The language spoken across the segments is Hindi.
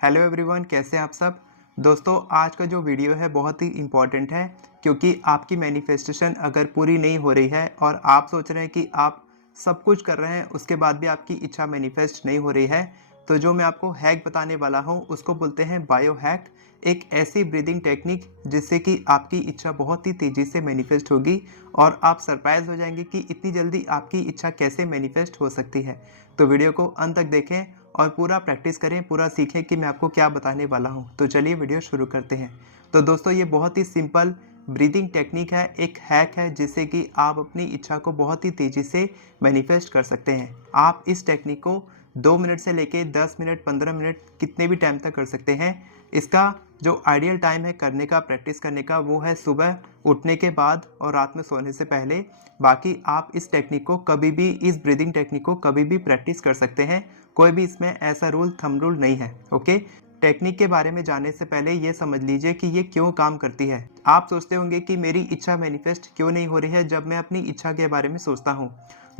हेलो एवरीवन, कैसे हैं आप सब। दोस्तों, आज का जो वीडियो है बहुत ही इम्पॉर्टेंट है क्योंकि आपकी मैनिफेस्टेशन अगर पूरी नहीं हो रही है और आप सोच रहे हैं कि आप सब कुछ कर रहे हैं उसके बाद भी आपकी इच्छा मैनिफेस्ट नहीं हो रही है, तो जो मैं आपको हैक बताने वाला हूं उसको बोलते हैं बायो हैक। एक ऐसी ब्रीदिंग टेक्निक जिससे कि आपकी इच्छा बहुत ही तेज़ी से मैनिफेस्ट होगी और आप सरप्राइज हो जाएंगे कि इतनी जल्दी आपकी इच्छा कैसे मैनिफेस्ट हो सकती है। तो वीडियो को अंत तक देखें और पूरा प्रैक्टिस करें, पूरा सीखें कि मैं आपको क्या बताने वाला हूं। तो चलिए वीडियो शुरू करते हैं। तो दोस्तों, ये बहुत ही सिंपल ब्रीदिंग टेक्निक है, एक हैक है जिससे कि आप अपनी इच्छा को बहुत ही तेज़ी से मैनिफेस्ट कर सकते हैं। आप इस टेक्निक को 2 मिनट से लेके 10 मिनट 15 मिनट कितने भी टाइम तक कर सकते हैं। इसका जो आइडियल टाइम है करने का, प्रैक्टिस करने का, वो है सुबह उठने के बाद और रात में सोने से पहले। बाकी आप इस टेक्निक को कभी भी, इस ब्रीदिंग टेक्निक को कभी भी प्रैक्टिस कर सकते हैं। कोई भी इसमें ऐसा रूल थंब रूल नहीं है। ओके, टेक्निक के बारे में जानने से पहले ये समझ लीजिए कि ये क्यों काम करती है। आप सोचते होंगे कि मेरी इच्छा मैनिफेस्ट क्यों नहीं हो रही है जब मैं अपनी इच्छा के बारे में सोचता हूँ।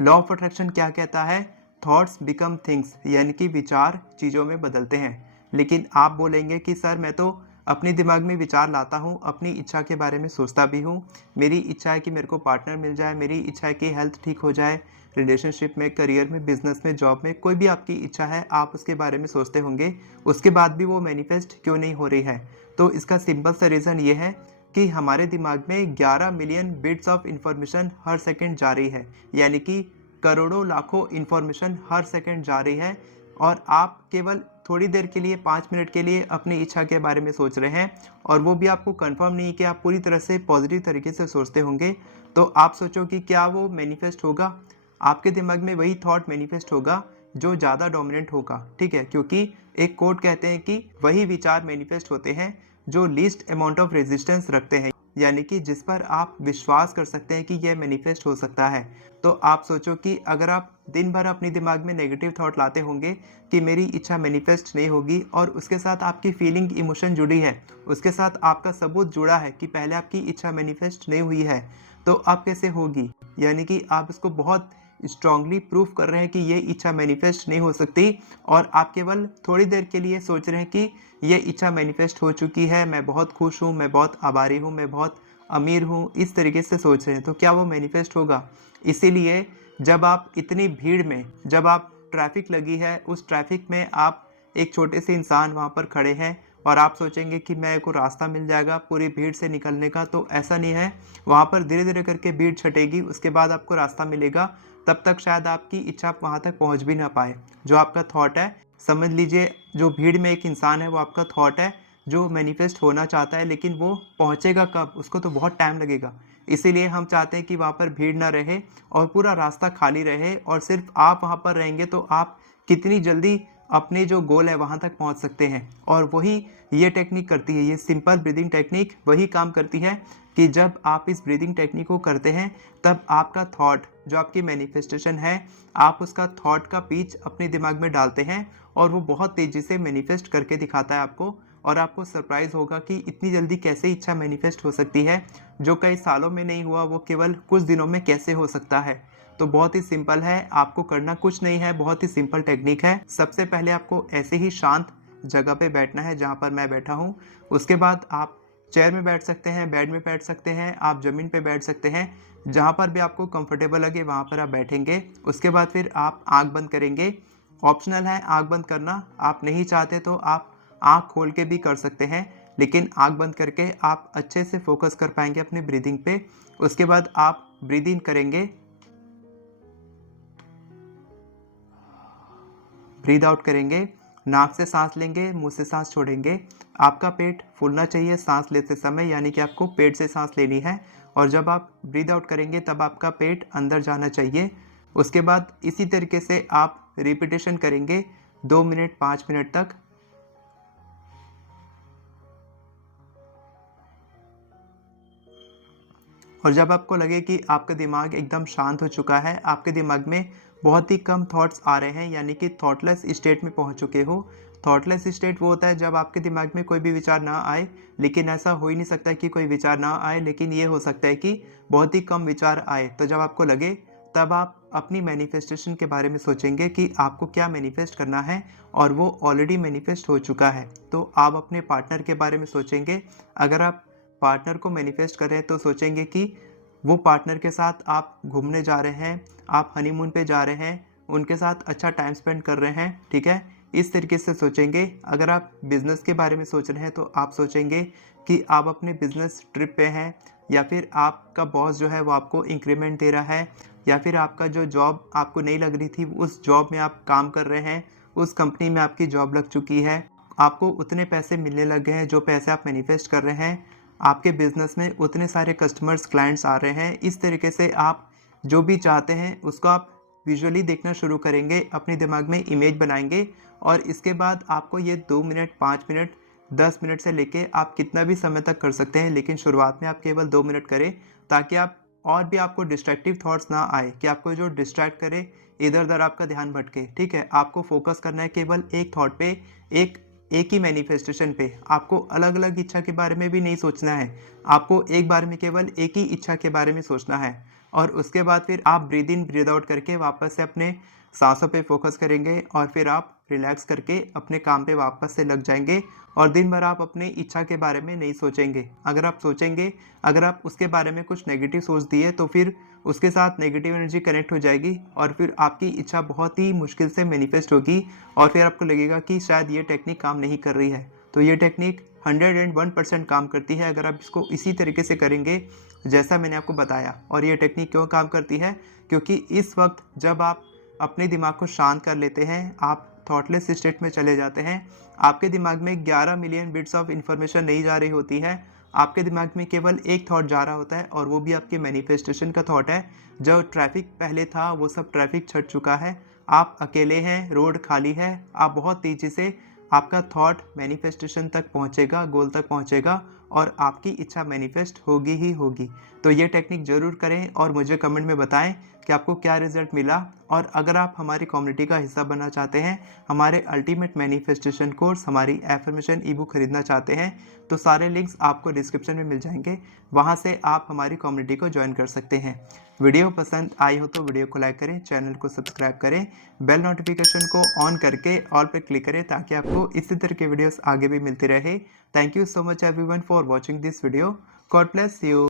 लॉ ऑफ अट्रैक्शन क्या कहता है? थॉट्स बिकम थिंग्स, यानी कि विचार चीज़ों में बदलते हैं। लेकिन आप बोलेंगे कि सर, मैं तो अपने दिमाग में विचार लाता हूँ, अपनी इच्छा के बारे में सोचता भी हूँ। मेरी इच्छा है कि मेरे को पार्टनर मिल जाए, मेरी इच्छा है कि हेल्थ ठीक हो जाए, रिलेशनशिप में, करियर में, बिजनेस में, जॉब में, कोई भी आपकी इच्छा है, आप उसके बारे में सोचते होंगे। उसके बाद भी वो मैनिफेस्ट क्यों नहीं हो रही है? तो इसका सिंपल सा रीज़न ये है कि हमारे दिमाग में 11 million bits of information her second जा रही है, यानी कि करोड़ों लाखों इंफॉर्मेशन हर सेकंड जा रही है। और आप केवल थोड़ी देर के लिए, 5 मिनट के लिए अपनी इच्छा के बारे में सोच रहे हैं और वो भी आपको कंफर्म नहीं कि आप पूरी तरह से पॉजिटिव तरीके से सोचते होंगे। तो आप सोचो कि क्या वो मैनिफेस्ट होगा? आपके दिमाग में वही थॉट मैनिफेस्ट होगा जो ज़्यादा डोमिनेंट होगा, ठीक है। क्योंकि एक कोट कहते हैं कि वही विचार मैनिफेस्ट होते हैं जो लीस्ट अमाउंट ऑफ रेजिस्टेंस रखते हैं, यानी कि जिस पर आप विश्वास कर सकते हैं कि यह मैनिफेस्ट हो सकता है। तो आप सोचो कि अगर आप दिन भर अपने दिमाग में नेगेटिव थॉट लाते होंगे कि मेरी इच्छा मैनिफेस्ट नहीं होगी, और उसके साथ आपकी फीलिंग, इमोशन जुड़ी है, उसके साथ आपका सबूत जुड़ा है कि पहले आपकी इच्छा मैनिफेस्ट नहीं हुई है, तो अब कैसे होगी? यानी कि आप इसको बहुत स्ट्रांगली प्रूफ कर रहे हैं कि ये इच्छा मैनिफेस्ट नहीं हो सकती, और आप केवल थोड़ी देर के लिए सोच रहे हैं कि ये इच्छा मैनिफेस्ट हो चुकी है, मैं बहुत खुश हूँ, मैं बहुत आभारी हूँ, मैं बहुत अमीर हूँ, इस तरीके से सोच रहे हैं। तो क्या वो मैनिफेस्ट होगा? इसीलिए जब आप इतनी भीड़ में, जब आप ट्रैफिक लगी है, उस ट्रैफिक में आप एक छोटे से इंसान वहाँ पर खड़े हैं और आप सोचेंगे कि मेरे को रास्ता मिल जाएगा पूरी भीड़ से निकलने का, तो ऐसा नहीं है। वहाँ पर धीरे धीरे करके भीड़ छटेगी, उसके बाद आपको रास्ता मिलेगा। तब तक शायद आपकी इच्छा वहाँ तक पहुँच भी ना पाए। जो आपका थॉट है, समझ लीजिए जो भीड़ में एक इंसान है वो आपका थॉट है जो मैनिफेस्ट होना चाहता है, लेकिन वो पहुँचेगा कब? उसको तो बहुत टाइम लगेगा। इसीलिए हम चाहते हैं कि वहाँ पर भीड़ ना रहे और पूरा रास्ता खाली रहे, और सिर्फ आप वहाँ पर रहेंगे तो आप कितनी जल्दी अपने जो गोल है वहाँ तक पहुँच सकते हैं। और वही ये टेक्निक करती है, ये सिंपल ब्रीदिंग टेक्निक वही काम करती है कि जब आप इस ब्रीदिंग टेक्निक को करते हैं तब आपका थॉट, जो आपकी मैनिफेस्टेशन है, आप उसका थॉट का पिच अपने दिमाग में डालते हैं और वो बहुत तेज़ी से मैनिफेस्ट करके दिखाता है आपको। और आपको सरप्राइज़ होगा कि इतनी जल्दी कैसे इच्छा मैनिफेस्ट हो सकती है। जो कई सालों में नहीं हुआ वो केवल कुछ दिनों में कैसे हो सकता है। तो बहुत ही सिंपल है, आपको करना कुछ नहीं है, बहुत ही सिंपल टेक्निक है। सबसे पहले आपको ऐसे ही शांत जगह पे बैठना है जहाँ पर मैं बैठा हूँ। उसके बाद आप चेयर में बैठ सकते हैं, बेड में बैठ सकते हैं, आप ज़मीन पे बैठ सकते हैं, जहाँ पर भी आपको कंफर्टेबल लगे वहाँ पर आप बैठेंगे। उसके बाद फिर आप आँख बंद करेंगे। ऑप्शनल है आँख बंद करना, आप नहीं चाहते तो आप आँख खोल के भी कर सकते हैं, लेकिन आँख बंद करके आप अच्छे से फोकस कर पाएंगे अपनी ब्रीदिंग पे। उसके बाद आप ब्रीद इन करेंगे, ब्रीद आउट करेंगे, नाक से सांस लेंगे, मुंह से सांस छोड़ेंगे। आपका पेट फूलना चाहिए सांस लेते समय, यानी कि आपको पेट से सांस लेनी है। और जब आप ब्रीद आउट करेंगे तब आपका पेट अंदर जाना चाहिए। उसके बाद इसी तरीके से आप रिपीटेशन करेंगे 2 मिनट 5 मिनट तक। और जब आपको लगे कि आपका दिमाग एकदम शांत हो चुका है, आपके दिमाग में बहुत ही कम थॉट्स आ रहे हैं, यानी कि थॉटलेस स्टेट में पहुंच चुके हो। थॉटलेस स्टेट वो होता है जब आपके दिमाग में कोई भी विचार ना आए, लेकिन ऐसा हो ही नहीं सकता कि कोई विचार ना आए, लेकिन ये हो सकता है कि बहुत ही कम विचार आए। तो जब आपको लगे तब आप अपनी मैनिफेस्टेशन के बारे में सोचेंगे कि आपको क्या मैनिफेस्ट करना है और वो ऑलरेडी मैनिफेस्ट हो चुका है। तो आप अपने पार्टनर के बारे में सोचेंगे। अगर आप पार्टनर को मैनिफेस्ट कर रहे हैं तो सोचेंगे कि वो पार्टनर के साथ आप घूमने जा रहे हैं, आप हनीमून पे जा रहे हैं, उनके साथ अच्छा टाइम स्पेंड कर रहे हैं, ठीक है? इस तरीके से सोचेंगे। अगर आप बिज़नेस के बारे में सोच रहे हैं तो आप सोचेंगे कि आप अपने बिज़नेस ट्रिप पे हैं, या फिर आपका बॉस जो है वो आपको इंक्रीमेंट दे रहा है, या फिर आपका जो जॉब आपको नहीं लग रही थी उस जॉब में आप काम कर रहे हैं, उस कंपनी में आपकी जॉब लग चुकी है, आपको उतने पैसे मिलने लग गए हैं जो पैसे आप मैनिफेस्ट कर रहे हैं, आपके बिज़नेस में उतने सारे कस्टमर्स क्लाइंट्स आ रहे हैं। इस तरीके से आप जो भी चाहते हैं उसको आप विजुअली देखना शुरू करेंगे, अपने दिमाग में इमेज बनाएंगे, और इसके बाद आपको ये 2 मिनट, 5 मिनट, 10 मिनट से लेके आप कितना भी समय तक कर सकते हैं, लेकिन शुरुआत में आप केवल 2 मिनट करें, ताकि आप और भी आपको डिस्ट्रैक्टिव थॉट्स ना आए कि आपको जो डिस्ट्रैक्ट करे, इधर-उधर आपका ध्यान भटके, ठीक है? आपको फोकस करना है केवल एक थॉट पे, एक एक ही मैनिफेस्टेशन पे। आपको अलग-अलग इच्छा के बारे में भी नहीं सोचना है। आपको एक बार में केवल एक ही इच्छा के बारे में सोचना है, और उसके बाद फिर आप ब्रीथ इन ब्रीथ आउट करके वापस से अपने सांसों पे फोकस करेंगे, और फिर आप रिलैक्स करके अपने काम पे वापस से लग जाएंगे, और दिन भर आप अपनी इच्छा के बारे में नहीं सोचेंगे। अगर आप सोचेंगे, अगर आप उसके बारे में कुछ नेगेटिव सोच दिए तो फिर उसके साथ नेगेटिव एनर्जी कनेक्ट हो जाएगी, और फिर आपकी इच्छा बहुत ही मुश्किल से मैनिफेस्ट होगी, और फिर आपको लगेगा कि शायद ये टेक्निक काम नहीं कर रही है। तो ये टेक्निक 101% काम करती है अगर आप इसको इसी तरीके से करेंगे जैसा मैंने आपको बताया। और ये टेक्निक क्यों काम करती है? क्योंकि इस वक्त जब आप अपने दिमाग को शांत कर लेते हैं, आप थॉटलेस स्टेट में चले जाते हैं, आपके दिमाग में 11 मिलियन बिट्स ऑफ इन्फॉर्मेशन नहीं जा रही होती है, आपके दिमाग में केवल एक थॉट जा रहा होता है, और वो भी आपके मैनिफेस्टेशन का थॉट है। जो ट्रैफिक पहले था वो सब ट्रैफिक छट चुका है, आप अकेले हैं, रोड खाली है, आप बहुत तेज़ी से आपका थॉट मैनिफेस्टेशन तक पहुंचेगा, गोल तक पहुंचेगा, और आपकी इच्छा मैनिफेस्ट होगी ही होगी। तो ये टेक्निक ज़रूर करें और मुझे कमेंट में बताएं कि आपको क्या रिजल्ट मिला। और अगर आप हमारी कम्युनिटी का हिस्सा बनना चाहते हैं, हमारे अल्टीमेट मैनिफेस्टेशन कोर्स, हमारी एफर्मेशन ई बुक खरीदना चाहते हैं, तो सारे लिंक्स आपको डिस्क्रिप्शन में मिल जाएंगे, वहाँ से आप हमारी कम्युनिटी को ज्वाइन कर सकते हैं। वीडियो पसंद आई हो तो वीडियो को लाइक करें, चैनल को सब्सक्राइब करें, बेल नोटिफिकेशन को ऑन करके ऑल पर क्लिक करें, ताकि आपको इसी तरह के वीडियोस आगे भी मिलते रहे। Thank you so much everyone for watching this video. God bless you.